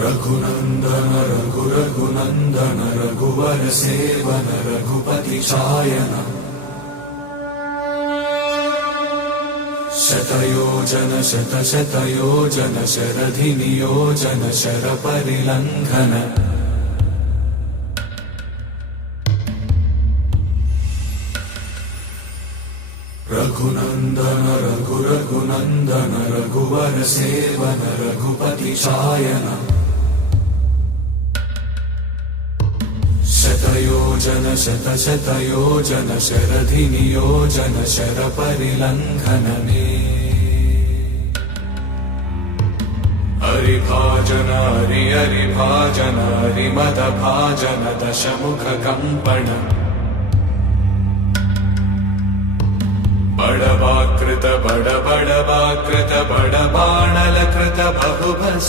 रघुनंदन रघुनंदन रघुवर सेवन रघुपति चायन शतयोजन शतयोजन शरधि नियोजन शर परिलंघन रघुनंदन रघुनंदन रघुवर सेवन रघुपति चायन शतयोजन शतयोजन शरधि नियोजन शर परिलंघन हरिभाजन हरिभाजन हरिमद भाजन दशमुख कंपन बड़वाकृत बड़ बाणल कृत बहुभस